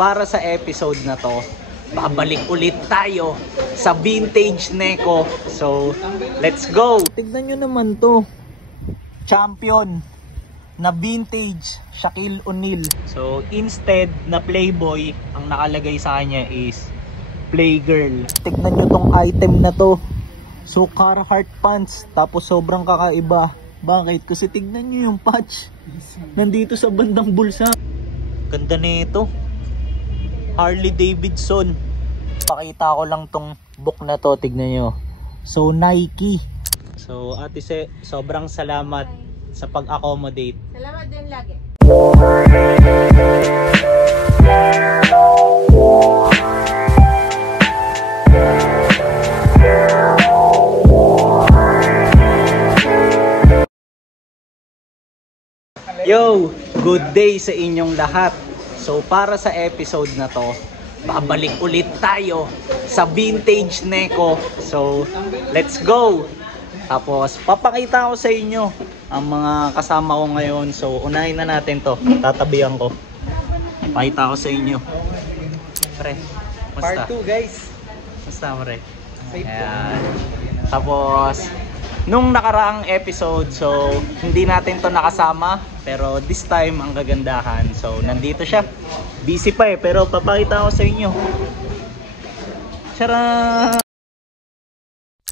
para sa episode na to, babalik ulit tayo sa vintage Neko. So, let's go! Tignan nyo naman to. Champion na vintage Shaquille O'Neal. So, instead na Playboy, ang nakalagay sa kanya is Playgirl. Tignan nyo tong item na to. So, Carhartt pants. Tapos sobrang kakaiba. Bakit? Kasi tignan nyo yung patch. Nandito sa bandang bulsa. Ganda nito. Harley Davidson. Pakita ko lang tong book na to. Tignan nyo. So, Nike. So, Ate Se, sobrang salamat sa pag-accommodate. Salamat din lagi. Yo! Good day sa inyong lahat. So para sa episode na to, babalik ulit tayo sa vintage Neko. So let's go! Tapos papakita ko sa inyo ang mga kasama ko ngayon. So unahin na natin to. Tatabihan ko. Pakita ko sa inyo. Pre, musta? Part 2 guys. Musta pre? Ayan. Tapos nung nakaraang episode, so hindi natin to nakasama, pero this time ang kagandahan. So nandito siya. Busy pa pero papakita ko sa inyo. Tara!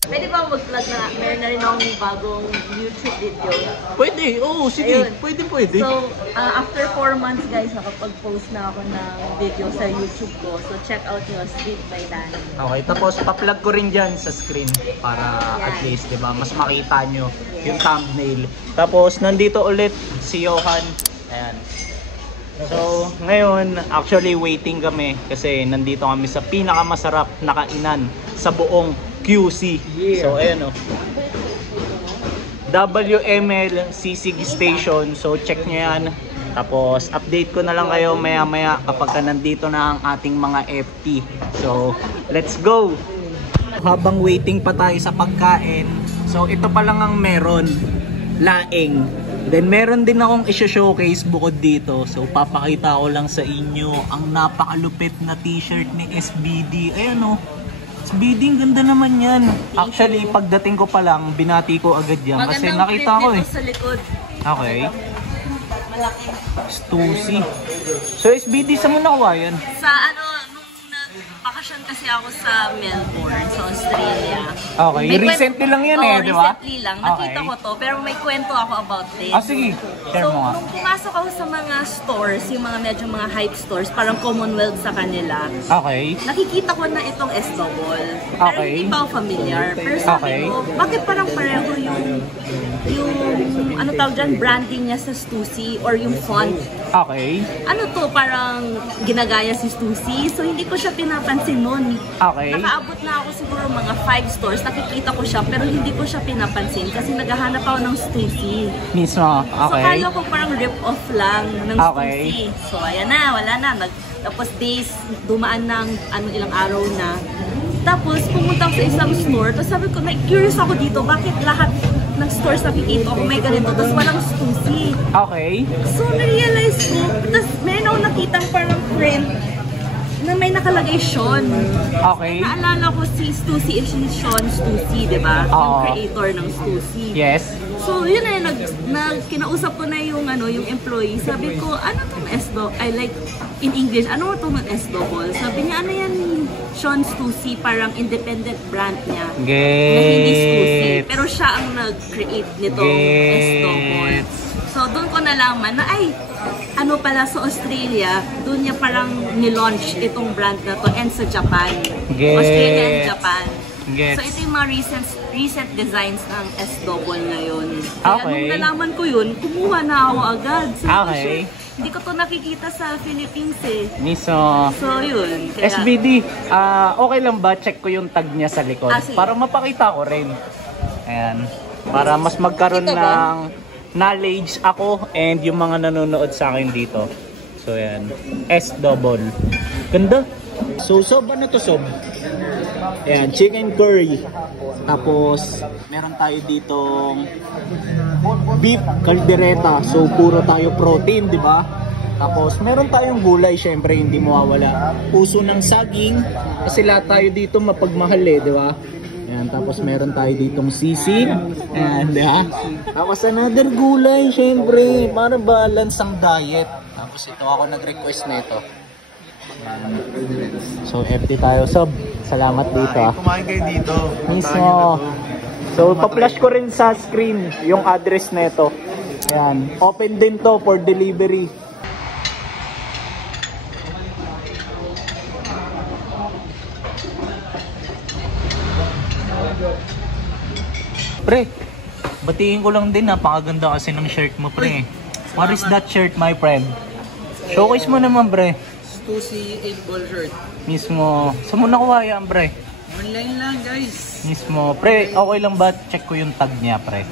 Pwede ba mag-vlog na meron na rin akong bagong YouTube video? Pwede, oo, sige. Ayun. Pwede. So, after 4 months guys, nakapag-post na ako ng video sa YouTube ko. So, check out nyo, Street by Danny. Okay, tapos pa-plug ko rin dyan sa screen para at least, 'di ba, mas makita nyo yung thumbnail. Tapos nandito ulit si Johan. Ayan. So, ngayon, actually waiting kami kasi nandito kami sa pinakamasarap na kainan sa buong QC. Yeah. So, ayan o. WML Sisig Station. So, check nyo yan. Tapos, update ko na lang kayo maya-maya kapag nandito na ang ating mga FT. So, let's go! Habang waiting pa tayo sa pagkain, so ito pa lang ang meron. Laing. Then, meron din akong i-showcase bukod dito. So, papakita ko lang sa inyo ang napakalupit na t-shirt ni SBD. Ayan o. SBD, ganda naman yan. Actually, pagdating ko pa lang, binati ko agad yan. Kasi nakita ko eh. Sa likod. Okay. Malaki. Stussy. So, SBD, saan mo nakuha yan? Sa nung nag-bakasyon kasi ako sa Melbourne, sa Australia. Okay, recently lang yan eh, di ba? Recently lang. Nakita ko to, pero may kwento ako about this. Sige. Share So, mo nga. nung pumasok ako sa mga stores, yung mga medyo mga hype stores, parang Commonwealth sa kanila, Okay. nakikita ko na itong S-Double. Pero Okay. hindi pa ako familiar. Pero sabi Okay. ko, bakit parang pareho yung ano tawag dyan, branding niya sa Stussy or yung font? Okay. Ano to, parang ginagaya si Stussy. So, hindi ko siya pinapansin nun. Okay. Nakaabot na ako siguro mga 5 stores, nakikita ko siya, pero hindi ko siya pinapansin kasi naghahanap ako ng Stussy. Mismo. So, Okay. kala ko parang rip-off lang ng Okay. Stussy. So, ayan na, wala na. Tapos days, dumaan ng ilang araw na. Tapos, pumunta ako sa isang store. Tapos sabi ko, curious ako dito, bakit lahat ng stores nakikita ko may ganito, tapos walang Stussy. Okay. So, na-realize ko, tapos meron ako nakitang parang print na may nakalagay Sean. Okay. Naalala ko si Stussy, si Sean Stussy, di ba? Yung Oo. creator ng Stussy. Yes. So, yun na, kinausap ko na yung employee. Sabi ko, ano tong S-Double? I like, in English, ano tong S-Double? Sabi niya, ano yan, Sean Stussy, parang independent brand niya. Na hindi Stussy. Pero siya ang nag-create nitong S-Double. So, doon ko nalaman na, ano pala sa Australia, doon niya parang nilaunch itong brand na to, and sa Japan. Australia and Japan. So, ito yung mga recent designs ng S-Double ngayon. Kaya nung nalaman ko yun, kumuha na ako agad. So, hindi ko to nakikita sa Philippines eh. Miso. So, yun. Kaya, SBD, okay lang ba? Check ko yung tag niya sa likod. Para mapakita ko rin. Ayan. Para mas magkaroon ng knowledge ako and yung mga nanonood sa akin dito. So, ayan. S-Double. Ganda. So, sob, ano to sob? Ayan, chicken curry. Tapos, meron tayo ditong beef caldereta. So, puro tayo protein, di ba? Tapos meron tayong gulay, syempre hindi mawawala. Puso ng saging, kasi lahat tayo dito mapagmahal eh, di ba? Ayan, tapos meron tayo ditong sisig. Ayan, di ba? Tapos another gulay, syempre, para balance ang diet. Tapos ito, ako nag-request nito. So, FT tayo. Sob, salamat dito ah. Kumain kayo dito. Mismo. So, pa-flash ko rin sa screen yung address nito. Ayan, open din to for delivery. Pre, batiin ko lang din, napakaganda kasi ng shirt mo, pre. What is that shirt, my friend? Showcase mo naman, pre. Stussy 8-ball shirt. Mismo. Saan mo nakuha yan, pre? Online lang, guys. Mismo. Pre, okay lang ba? Check ko yung tag niya, pre.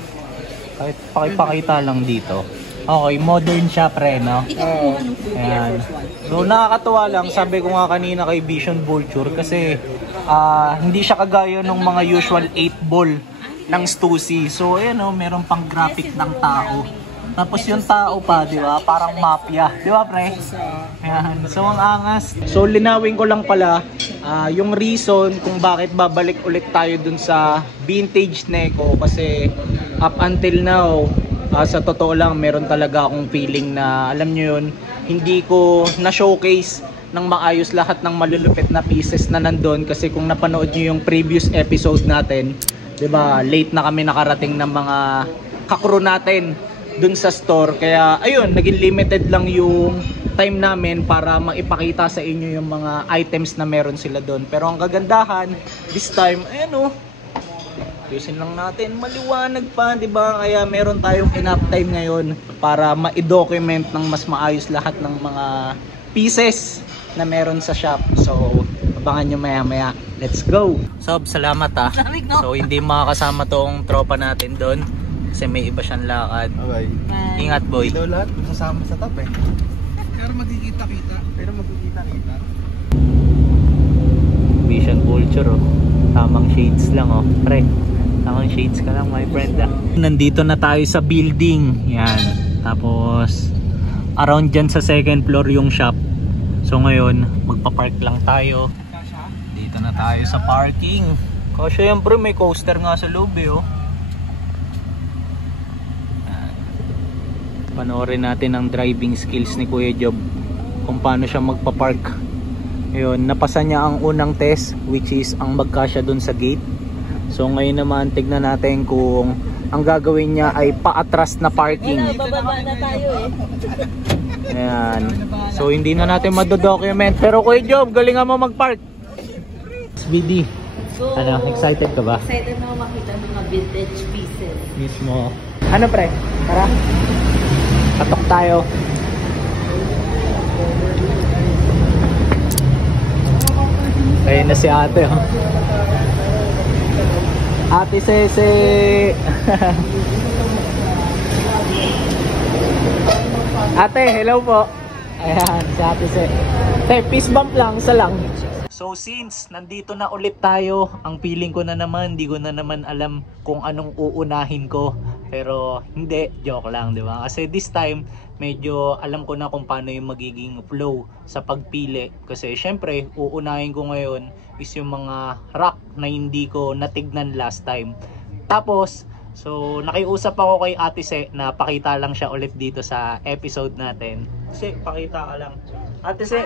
Kahit pakipakita lang dito. Okay, modern siya, pre, no? Ikaw kumuha ng food Ayan. First One. So, nakakatuwa lang. Sabi ko nga kanina kay Vision Vulture kasi hindi siya kagaya ng mga usual 8-ball ng Stussy. So, ayan o, meron pang graphic ng tao. Tapos yung tao pa, di ba? Parang mafia. Di ba, pre? Ayan. So, ang angas. So, linawin ko lang pala yung reason kung bakit babalik ulit tayo dun sa vintage Neko. Kasi up until now, sa totoo lang, meron talaga akong feeling na, alam nyo yun, hindi ko na-showcase ng maayos lahat ng malulupit na pieces na nandun. Kasi kung napanood nyo yung previous episode natin, 'di ba? Late na kami nakarating ng mga kakro natin dun sa store. Kaya ayun, naging limited lang yung time namin para maipakita sa inyo yung mga items na meron sila doon. Pero ang kagandahan this time, ayan oh. Ayusin lang natin, maliwanag pa, 'di ba? Kaya meron tayong enough time ngayon para ma-document ng mas maayos lahat ng mga pieces na meron sa shop. So, abangan nyo maya-maya. Let's go! Sob, salamat ah. So, hindi makakasama tong tropa natin doon kasi may iba siyang lakad. Okay. Ingat, boy. Ito lahat, masasama sa top eh. Pero magkikita-kita. Vision Vulture oh. Tamang shades lang oh. Pre, tamang shades ka lang, my friend ah. Nandito na tayo sa building. Yan. Tapos, around dyan sa second floor yung shop. So ngayon, magpa-park lang tayo. Dito na tayo sa parking. Kasi syempre may coaster nga sa loob eh oh. Panoorin natin ang driving skills ni Kuya Job kung paano siya magpa-park. Ayun, napasa niya ang unang test, which is ang magkasya dun sa gate. So ngayon naman, tignan natin kung ang gagawin niya ay paatras na parking. Wala, bababa na tayo eh. Ayan. So hindi na natin madodocument. Pero Kuya Job, galingan mo mag-park. SVD. So, Ano, excited ka ba? excited na makita ng mga vintage pieces. Mismo. Ano pre? Tara. Patok tayo. Ayun na si ate oh. Ate Sese. Ate, hello po. Ayan, si Ate Sese. Peace bump lang, isa lang. So since nandito na ulit tayo, ang feeling ko na naman, hindi ko na naman alam kung anong uunahin ko. Pero hindi, joke lang, di ba? Kasi this time, medyo alam ko na kung paano yung magiging flow sa pagpili. Kasi syempre, uunahin ko ngayon is yung mga rack na hindi ko natignan last time. Tapos, so nakiusap ako kay Ate Se na pakita lang siya ulit dito sa episode natin. Se, pakita ka lang. Ate Se,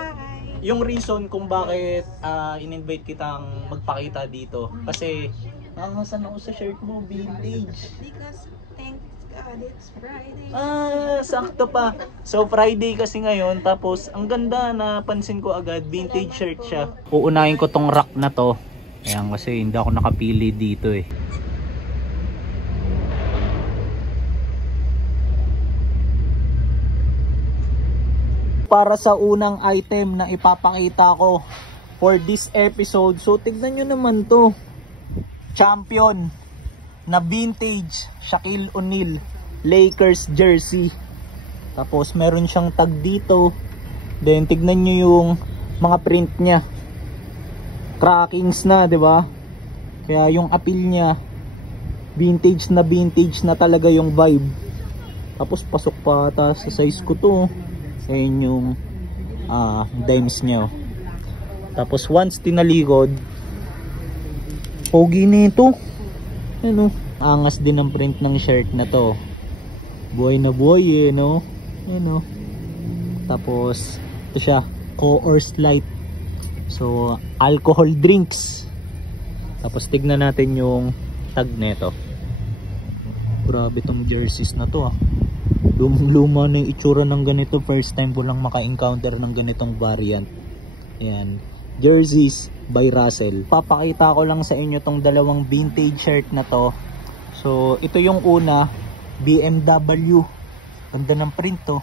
yung reason kung bakit in-invite kitang magpakita dito kasi nangangasan ako sa shirt mo, vintage. Because thank God it's Friday. Sakto pa. So Friday kasi ngayon, tapos ang ganda, napansin ko agad, vintage shirt siya. Uunahin ko tong rack na to. Ayan, kasi hindi ako nakapili dito eh. Para sa unang item na ipapakita ko for this episode. So tignan nyo naman to. Champion na vintage Shaquille O'Neal Lakers jersey. Tapos meron siyang tag dito. Then tignan nyo yung mga print niya. Crackings na, 'di ba? Kaya yung appeal niya vintage na talaga yung vibe. Tapos pasok pa ata sa size ko to. sa inyong dimes nyo. Tapos once tinalikod, pogi nito. Ano, angas din ang print ng shirt na to. Buhay na buhay eh, no? Ano. Tapos ito siya, Coors Light. So alcohol drinks. Tapos tignan natin yung tag nito. Grabe tong jerseys na to ah. Lumang-luma na yung itsura ng ganito. First time ko lang maka-encounter ng ganitong variant. Ayan, jerseys by Russell. Papakita ko lang sa inyo tong dalawang vintage shirt na to. So ito yung una, BMW. Ganda ng print to,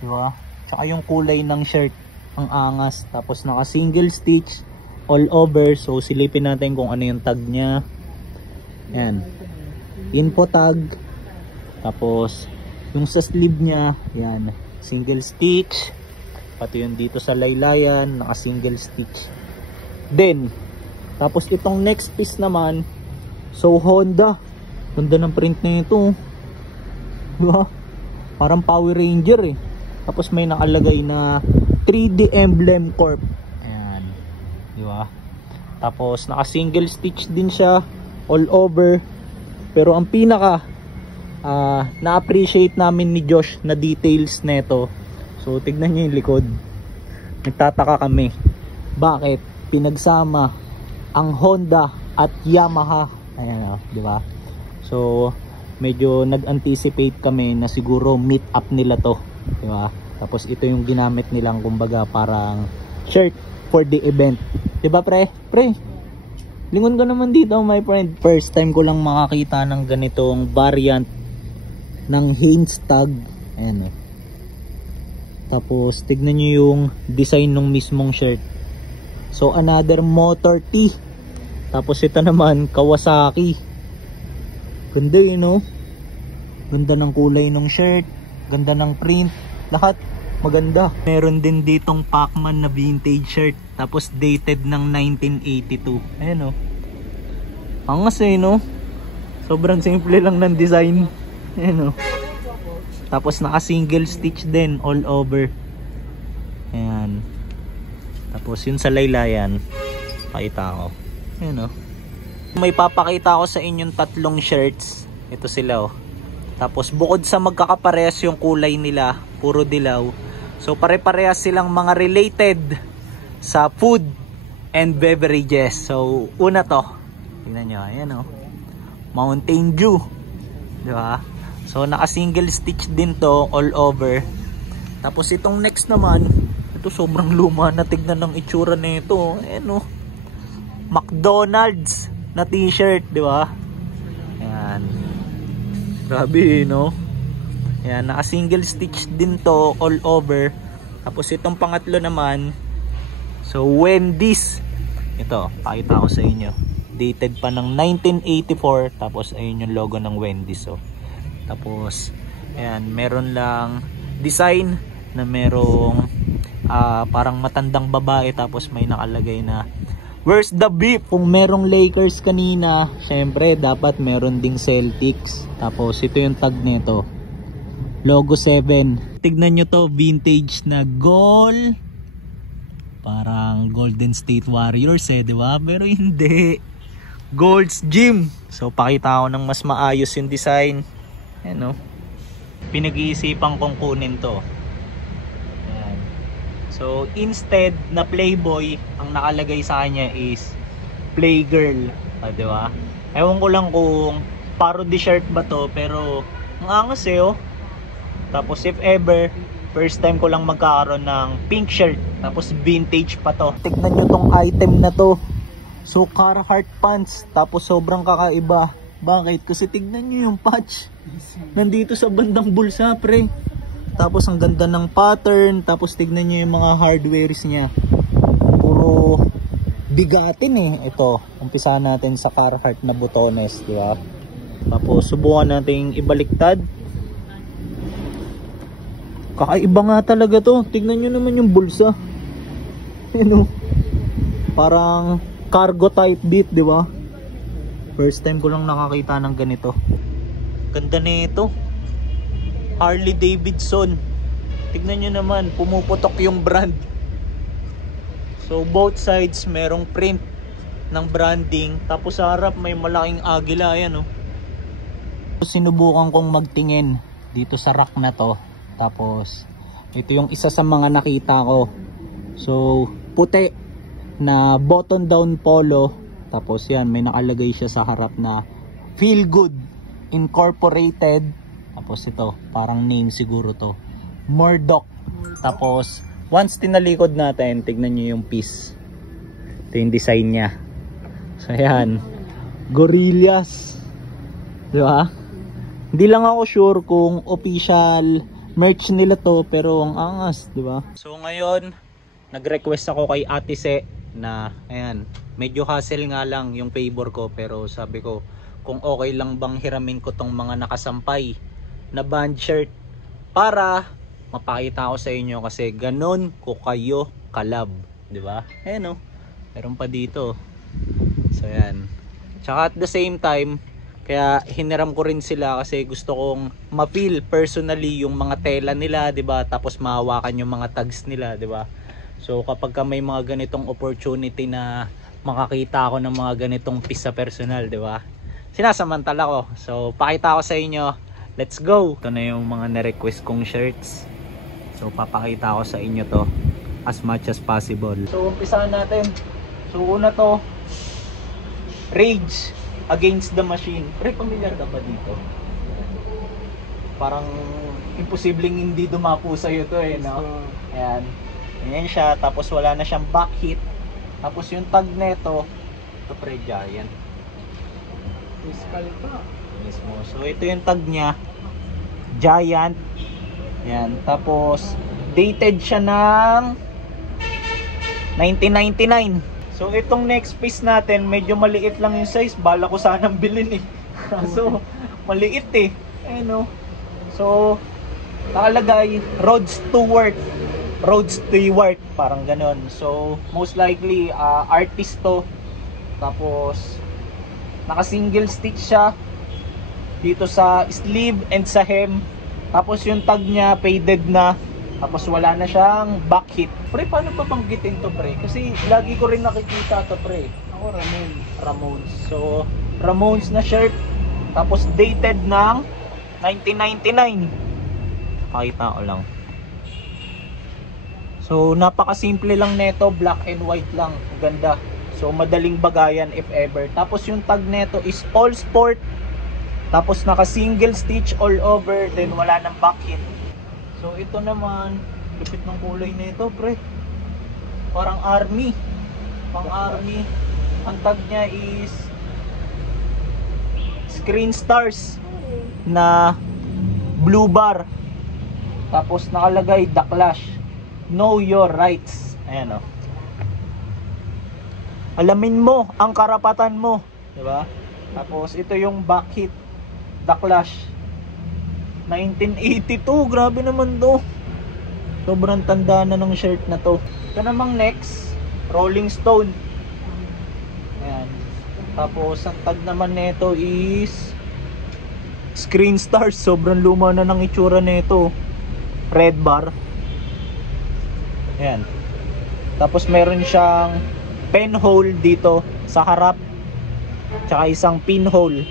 diba? Tsaka yung kulay ng shirt ang angas. Tapos naka single stitch all over. So silipin natin kung ano yung tag nya. Ayan, info tag. Tapos yung sa sleeve nya, yan, single stitch. Pati yung dito sa laylayan, naka single stitch. Then tapos itong next piece naman, so Honda. Ganda ng print na ito, diba? Parang Power Ranger eh. Tapos may nakalagay na 3D Emblem Corp. Ayan, diba? Tapos naka single stitch din siya all over. Pero ang pinaka na-appreciate namin ni Josh na details neto, so tignan nyo yung likod. Nagtataka kami bakit pinagsama ang Honda at Yamaha. Ayan, diba? So medyo nag-anticipate kami na siguro meet up nila to, diba? Tapos ito yung ginamit nilang kumbaga parang shirt for the event, diba pre? Lingon ko naman dito my friend. First time ko lang makakita ng ganitong variant ng Hanes tag. Ayan eh. Tapos tignan nyo yung design ng mismong shirt. So another motor T. Tapos ito naman Kawasaki. Ganda yun, no? Ganda ng kulay ng shirt, ganda ng print, lahat maganda. Meron din ditong Pacman na vintage shirt, tapos dated ng 1982. Ayan, no? Angas eh, no? Sobrang simple lang ng design. Ayan, no? Tapos naka single stitch din all over. Ayan. Tapos yun sa laylayan, pakita ko. Ayan, no? May papakita ko sa inyong tatlong shirts. Ito sila, oh. Tapos bukod sa magkakaparehas yung kulay nila, puro dilaw, so pare-parehas silang mga related sa food and beverages. So una to, tingnan nyo, ayan, oh, Mountain Dew, diba? So naka single stitch din to all over. Tapos itong next naman, ito sobrang luma na, tignan ng itsura nito. Ayan, oh, McDonald's na t-shirt, diba? Ayan, grabe, no? Ayan, naka single stitch din to all over. Tapos itong pangatlo naman, so Wendy's. Ito, pakita ko sa inyo, dated pa ng 1984. Tapos ayun yung logo ng Wendy's, oh. Tapos ayan, meron lang design na merong parang matandang babae. Tapos may nakalagay na where's the beef? Kung merong Lakers kanina, syempre dapat meron ding Celtics. Tapos ito yung tag nito, logo 7. Tignan nyo to, vintage na goal. Parang Golden State Warriors eh, diba? Pero hindi, Gold's Gym. So pakita ko ng mas maayos yung design. Ayan, no? Pinag-iisipan kong kunin to. Ayan. So instead na Playboy, ang nakalagay sa kanya is Playgirl, diba? Ewan ko lang kung parody shirt ba to, pero ang angas eh, oh. Tapos if ever, first time ko lang magkakaroon ng pink shirt, tapos vintage pa to. Tignan nyo tong item na to. So Carhartt pants, tapos sobrang kakaiba. Bakit? Kasi tignan nyo yung patch nandito sa bandang bulsa, pre. Tapos ang ganda ng pattern. Tapos tignan nyo yung mga hardwares nya, puro bigatin eh. Ito, umpisa natin sa Carhartt na butones, di ba? Tapos subukan nating ibaliktad. Kakaiba nga talaga to. Tignan nyo naman yung bulsa. Ano? Parang cargo type beat, di ba? First time ko lang nakakita ng ganito. Ganda nito. Harley Davidson. Tignan nyo naman, pumuputok yung brand. So both sides merong print ng branding. Tapos sa harap may malaking agila. Ayan oh. Sinubukan kong magtingin dito sa rack na to. Tapos ito yung isa sa mga nakita ko. So puti na button down polo. Tapos yan, may nakalagay siya sa harap na Feel Good Incorporated. Tapos ito, parang name siguro to, Murdoch. Tapos once tinalikod natin, tignan nyo yung piece. Ito yung design niya. So yan, Gorillaz, di ba? Hindi lang ako sure kung official merch nila to, pero ang angas, di ba? So ngayon nag-request ako kay Ate Se na ayan, medyo hassle nga lang yung favor ko, pero sabi ko kung okay lang bang hiramin ko tong mga nakasampay na band shirt para mapakita ko sa inyo, kasi ganun ko kayo kalab, di ba? Ayan oh, meron pa dito. So yan, tsaka at the same time, kaya hiniram ko rin sila kasi gusto kong ma-feel personally yung mga tela nila, di ba? Tapos mahawakan yung mga tags nila, di ba? So kapag ka may mga ganitong opportunity na makakita ako ng mga ganitong piece sa personal, di ba? Sinasamantala ko. So pakita ko sa inyo. Let's go! Ito na yung mga na-request kong shirts. So papakita ko sa inyo to as much as possible. So umpisahan natin. So una to, Rage Against the Machine. Pre, familiar ka ba dito? Parang imposibleng hindi dumapo sa'yo to eh, no? Ayan. Ayan siya. Tapos wala na siyang back hit. Tapos yung tag neto, ito pre, Giant. Fiscal pa. Mismo. So ito yung tag niya, Giant. Yan. Tapos dated siya ng 1999. So itong next piece natin, medyo maliit lang yung size. Bala ko sanang bilhin eh. So maliit eh. Ayun oh. So nakalagay Rod Stewart. Rod Stewart, parang ganon. So most likely artist to. Tapos naka single stitch siya dito sa sleeve and sa hem. Tapos yung tag niya faded na. Tapos wala na siyang back hit. Pre, paano pa banggitin to pre? Kasi lagi ko rin nakikita to pre. Ako Ramones. So Ramones na shirt. Tapos dated ng 1999. Pakita ko lang. So napakasimple lang neto, black and white lang. Ganda. So madaling bagayan if ever. Tapos yung tag neto is all sport. Tapos naka single stitch all over, then wala nang back hit. So ito naman, lupit ng kulay nito pre. Parang army. Pang army. Ang tag niya is Screen Stars na blue bar. Tapos nakalagay The Clash, Know Your Rights. Ayan o. Alamin mo ang karapatan mo, diba? Tapos ito yung back hit, The Clash 1982. Grabe naman to. Sobrang tanda na ng shirt na to. Ito namang next, Rolling Stone. Ayan. Tapos ang tag naman nito is Screen Stars. Sobrang luma na ng itsura nito. Red bar. Ayan. Tapos meron siyang penhole dito sa harap, tsaka isang pinhole.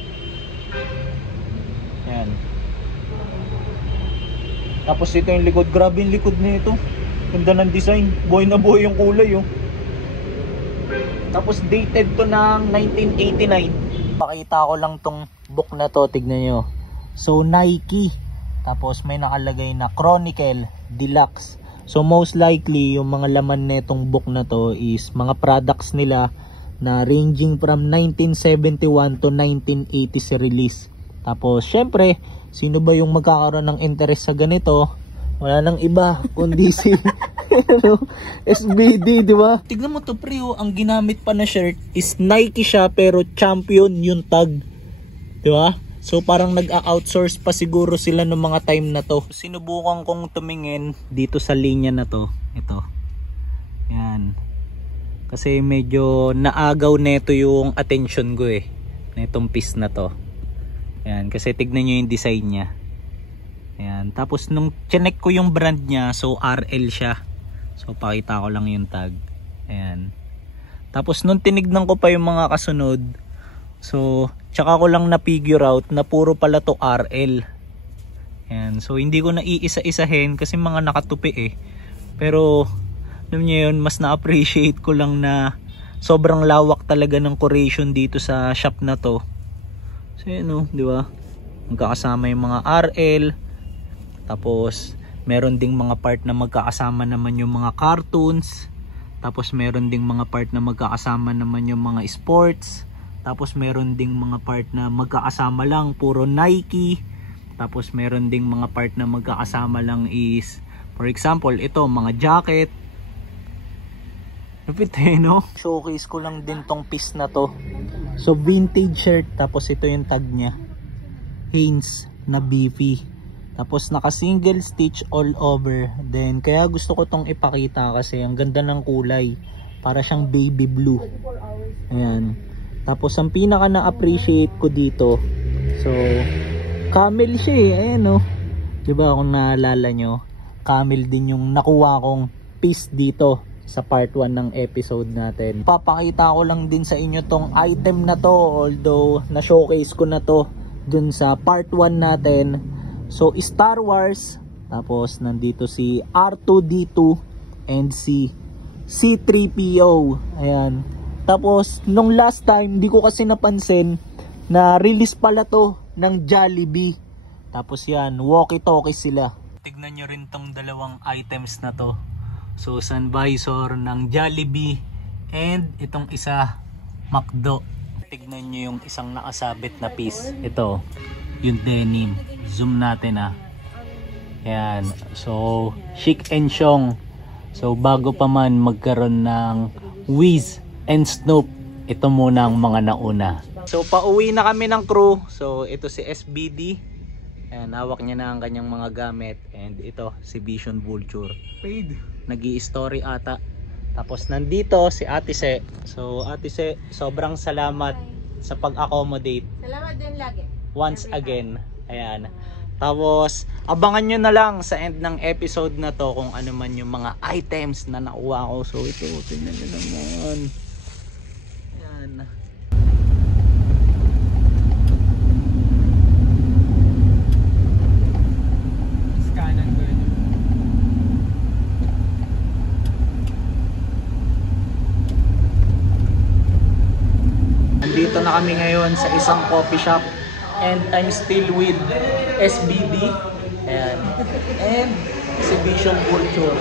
Ayan. Tapos ito yung likod. Grabe yung likod nito. Ganda ng design. Buhay na buhay yung kulay oh. Tapos dated to ng 1989. Pakita ko lang tong book na to. Tignan nyo. So Nike. Tapos may nakalagay na Chronicle Deluxe. So most likely yung mga laman netong book na to is mga products nila na ranging from 1971 to 1980 release. Tapos syempre, sino ba yung magkakaroon ng interest sa ganito? Wala nang iba kundi si SBD, di ba? Tignan mo to pre, ang ginamit pa na shirt is Nike siya pero Champion yung tag. Di ba? So parang nag-outsource pa siguro sila ng mga time na to. Sinubukan kong tumingin dito sa linya na to. Ito. Yan. Kasi medyo naagaw neto yung attention ko eh. Netong piece na to. Yan. Kasi tignan nyo yung design niya. Ayan. Tapos nung chinek ko yung brand niya, so RL siya. So pakita ko lang yung tag. Ayan. Tapos nung tinignan ko pa yung mga kasunod, so tsaka ko lang na figure out na puro pala to RL. Ayan. So hindi ko na iisa-isahin kasi mga nakatupi eh. Pero alam niyo yun, mas na-appreciate ko lang na sobrang lawak talaga ng curation dito sa shop na to. So yun o, di ba? Magkakasama yung mga RL. Tapos meron ding mga part na magkakasama naman yung mga cartoons. Tapos meron ding mga part na magkakasama naman yung mga sports. Tapos meron ding mga part na magkakasama lang puro Nike. Tapos meron ding mga part na magkakasama lang is, for example, ito mga jacket. Lupit eh, no? Showcase ko lang din tong piece na to. So vintage shirt, tapos ito yung tag niya, Hanes na beefy. Tapos naka single stitch all over. Then kaya gusto ko tong ipakita kasi ang ganda ng kulay. Para siyang baby blue. Ayan. Tapos ang pinaka na-appreciate ko dito, so camel siya eh. Ayan no. Diba kung naalala nyo, camel din yung nakuha kong piece dito sa part 1 ng episode natin. Papakita ko lang din sa inyo tong item na to, although na-showcase ko na to dun sa part 1 natin. So Star Wars, tapos nandito si R2-D2 and si C-3PO. Ayan. Tapos nung last time, di ko kasi napansin na release pala to ng Jollibee. Tapos yan, walkie-talkie sila. Tignan nyo rin tong dalawang items na to. So sun visor ng Jollibee and itong isa McDo. Tignan nyo yung isang nakasabit na piece. Ito, yung denim. Zoom natin ah. Ayan. So chic and syong. So bago pa man magkaroon ng Wiz and Snoop, ito muna ang mga nauna. So pauwi na kami ng crew. So ito si SBD. Ayan, hawak niya na ang kanyang mga gamit. And ito si Vision Vulture. Paid. Nag-i-story ata. Tapos nandito si Ate Se. So Ate Se, sobrang salamat sa pag-accommodate. Salamat din lagi. Once again. Ayan. Tapos abangan nyo na lang sa end ng episode na to kung ano man yung mga items na nakuha ko. So ito, tingnan nyo naman. Ayan. Scanan ko yun. Nandito na kami ngayon sa isang coffee shop. And I'm still with SBD. Ayan. And si Vision Vulture.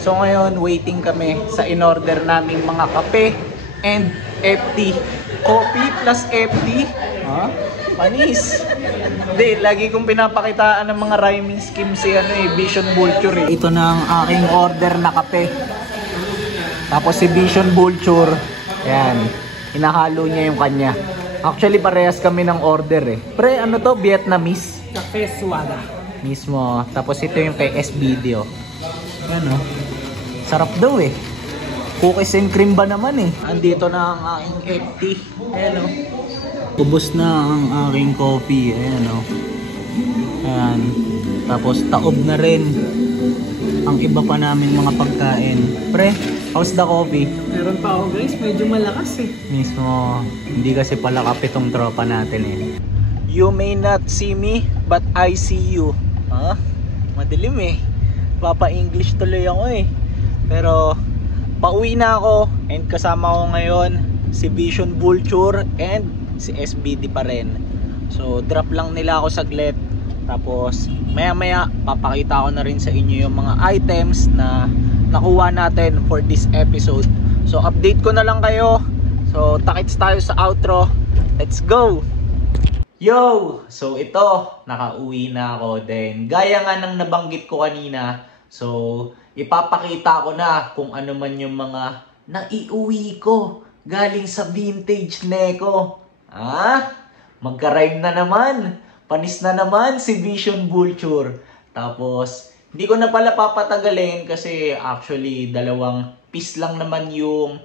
So ngayon, waiting kami sa in-order naming mga kape and FT. Coffee plus FT. Ha? Panis. Hindi, lagi kong pinapakitaan ng mga rhyming scheme si Vision Vulture eh. Ito na ang aking order na kape. Tapos si Vision Vulture, ayan, hinahalo niya yung kanya. Actually, parehas kami ng order eh. Pre, ano to? Vietnamese? Cafe Suada. Mismo. Tapos ito yung kay SBD oh. Ano? Sarap daw eh. Cookies and cream ba naman eh. Andito na ang aking FT. Ayan oh. Ubus na ang aking coffee. Ayan oh. Ayan. Tapos taob na rin ang iba pa namin mga pagkain. Pre, how's the coffee? Meron pa ako guys, medyo malakas eh. Mismo, hindi kasi pala kape tong tropa natin eh. You may not see me, but I see you. Ha? Madilim eh. Papa-English tuloy ako eh. Pero, pauwi na ako and kasama ko ngayon si Vision Vulture and si SBD pa rin. So, drop lang nila ako saglit. Tapos, maya-maya, papakita ko na rin sa inyo yung mga items na nakuha natin for this episode. So update ko na lang kayo. So takits tayo sa outro. Let's go! Yo! So ito, nakauwi na ako. Then gaya nga ng nabanggit ko kanina, so ipapakita ko na kung ano man yung mga naiuwi ko galing sa vintage Neko. Magka-rhyme na naman. Panis na naman si Vision Vulture. Tapos hindi ko na pala papatagalin kasi actually dalawang piece lang naman yung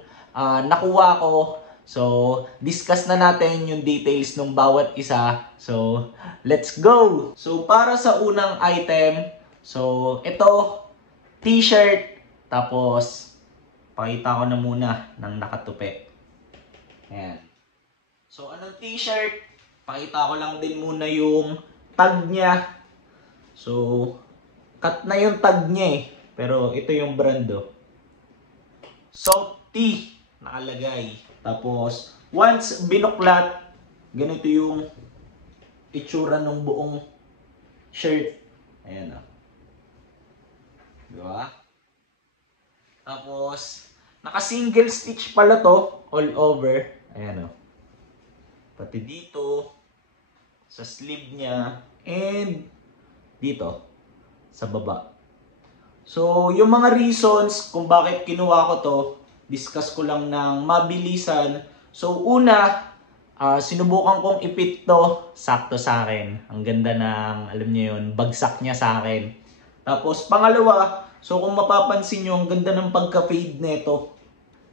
nakuha ko. So, discuss na natin yung details ng bawat isa. So, let's go! So, para sa unang item, so, ito, t-shirt, tapos, pakita ko na muna ng nakatupi. Ayan. So, anong t-shirt? Pakita ko lang din muna yung tag niya. So, cut na yung tag niya eh. Pero, ito yung brand oh. Soft T nakalagay. Tapos, once binuklat, ganito yung itsura ng buong shirt. Ayan o. Diba? Tapos, naka-single stitch pala to all over. Ayan o. Pati dito, sa sleeve niya, and dito, sa baba. So, yung mga reasons kung bakit kinuha ko to, discuss ko lang ng mabilisan. So, una, sinubukan kong ipit to, sakto sa akin. Ang ganda ng, alam niyo yun, bagsak niya sa akin. Tapos, pangalawa, so kung mapapansin nyo, ang ganda ng pagka-fade nito.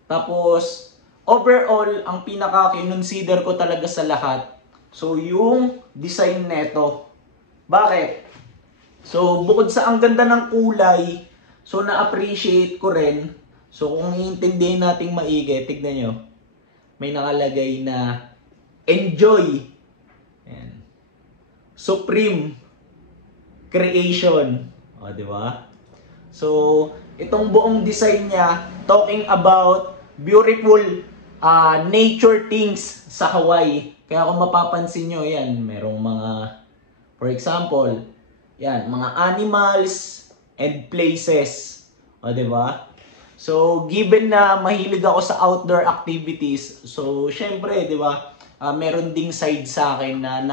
Tapos, overall, ang pinaka-consider ko talaga sa lahat, so yung design nito. Bakit? So, bukod sa ang ganda ng kulay, so na-appreciate ko rin. So, kung iintindihin nating maigi, tignan nyo. May nakalagay na enjoy. Ayan. Supreme creation. O, di ba? So, itong buong design niya, talking about beautiful nature things sa Hawaii. Kaya kung mapapansin nyo, yan, merong mga, for example, yan, mga animals and places. O, di ba? So, given na mahilig ako sa outdoor activities, so, syempre, di ba, meron ding side sa akin na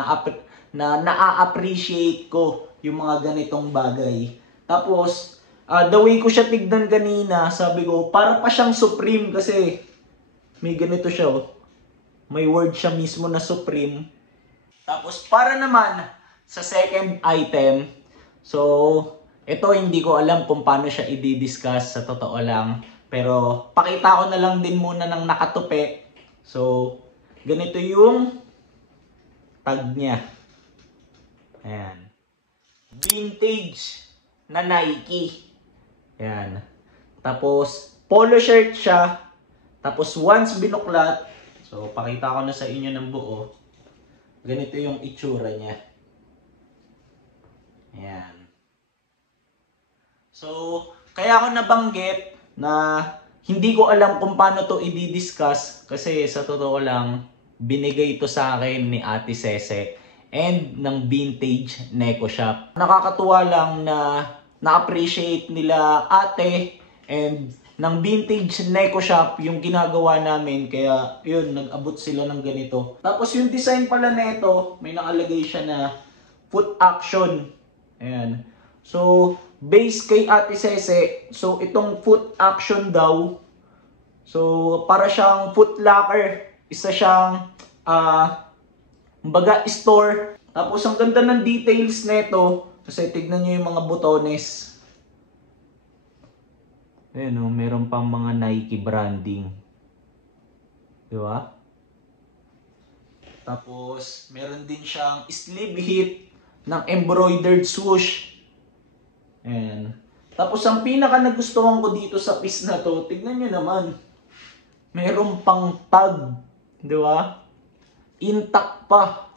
na-appreciate ko yung mga ganitong bagay. Tapos, the way ko siya tignan kanina, sabi ko, para pa siyang Supreme kasi may ganito siya, oh. May word siya mismo na Supreme. Tapos, para naman sa second item, so, ito hindi ko alam kung paano siya i-discuss sa totoo lang. Pero pakita ko na lang din muna ng nakatupi. So, ganito yung tag niya. Ayan. Vintage na Nike. Ayan. Tapos, polo shirt siya. Tapos, once binuklat, so pakita ko na sa inyo ng buo. Ganito yung itsura niya. Ayan. So, kaya ako nabanggit na hindi ko alam kung paano to i-discuss kasi sa totoo lang, binigay ito sa akin ni Ate Sese and ng Vintage Neko Shop. Nakakatuwa lang na na-appreciate nila ate and ng Vintage Neko Shop yung ginagawa namin. Kaya yun, nag-abot sila ng ganito. Tapos yung design pala nito, may nakalagay siya na foot action. Ayan. So, based kay Ate Sese, so itong foot action daw, so para siyang foot locker, isa siyang baga store. Tapos ang ganda ng details nito, kasi tignan niyo yung mga botones. Ayan o, meron pang mga Nike branding. Di ba? Tapos meron din siyang sleeve hit ng embroidered swoosh. Ayan. Tapos ang pinaka nagustuhan ko dito sa piece na to, tignan nyo naman. Meron pang tag. Di ba? Intact pa.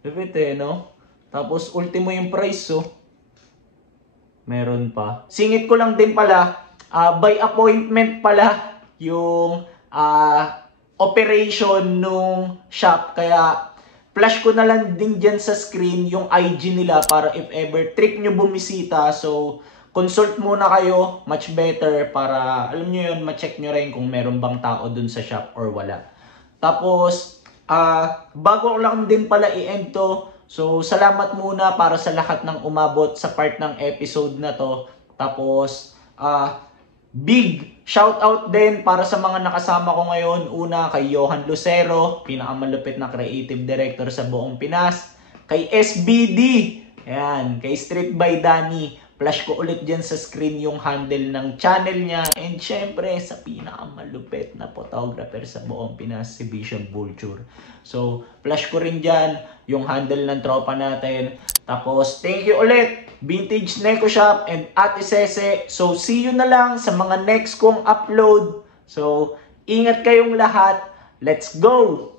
Diba no? Tapos ultimo yung price, so. Meron pa. Singit ko lang din pala, by appointment pala yung operation nung shop. Kaya flash ko na lang din dyan sa screen yung IG nila para if ever trip nyo bumisita. So, consult muna kayo, much better para, alam nyo yun, ma-check nyo rin kung meron bang tao dun sa shop or wala. Tapos, bago lang din pala i-end to, so salamat muna para sa lahat ng umabot sa part ng episode na to. Tapos, big shoutout din para sa mga nakasama ko ngayon. Una, kay Johan Lucero, pinakamalupit na creative director sa buong Pinas. Kay SBD, ayan, kay Street by Danny, Flash ko ulit dyan sa screen yung handle ng channel niya. And syempre, sa pinakamalupit na photographer sa buong Pinas, si Vision Vulture. So, flash ko rin dyan yung handle ng tropa natin. Tapos, thank you ulit, Vintage Neko Shop and Ate Sese. So, see you na lang sa mga next kong upload. So, ingat kayong lahat. Let's go!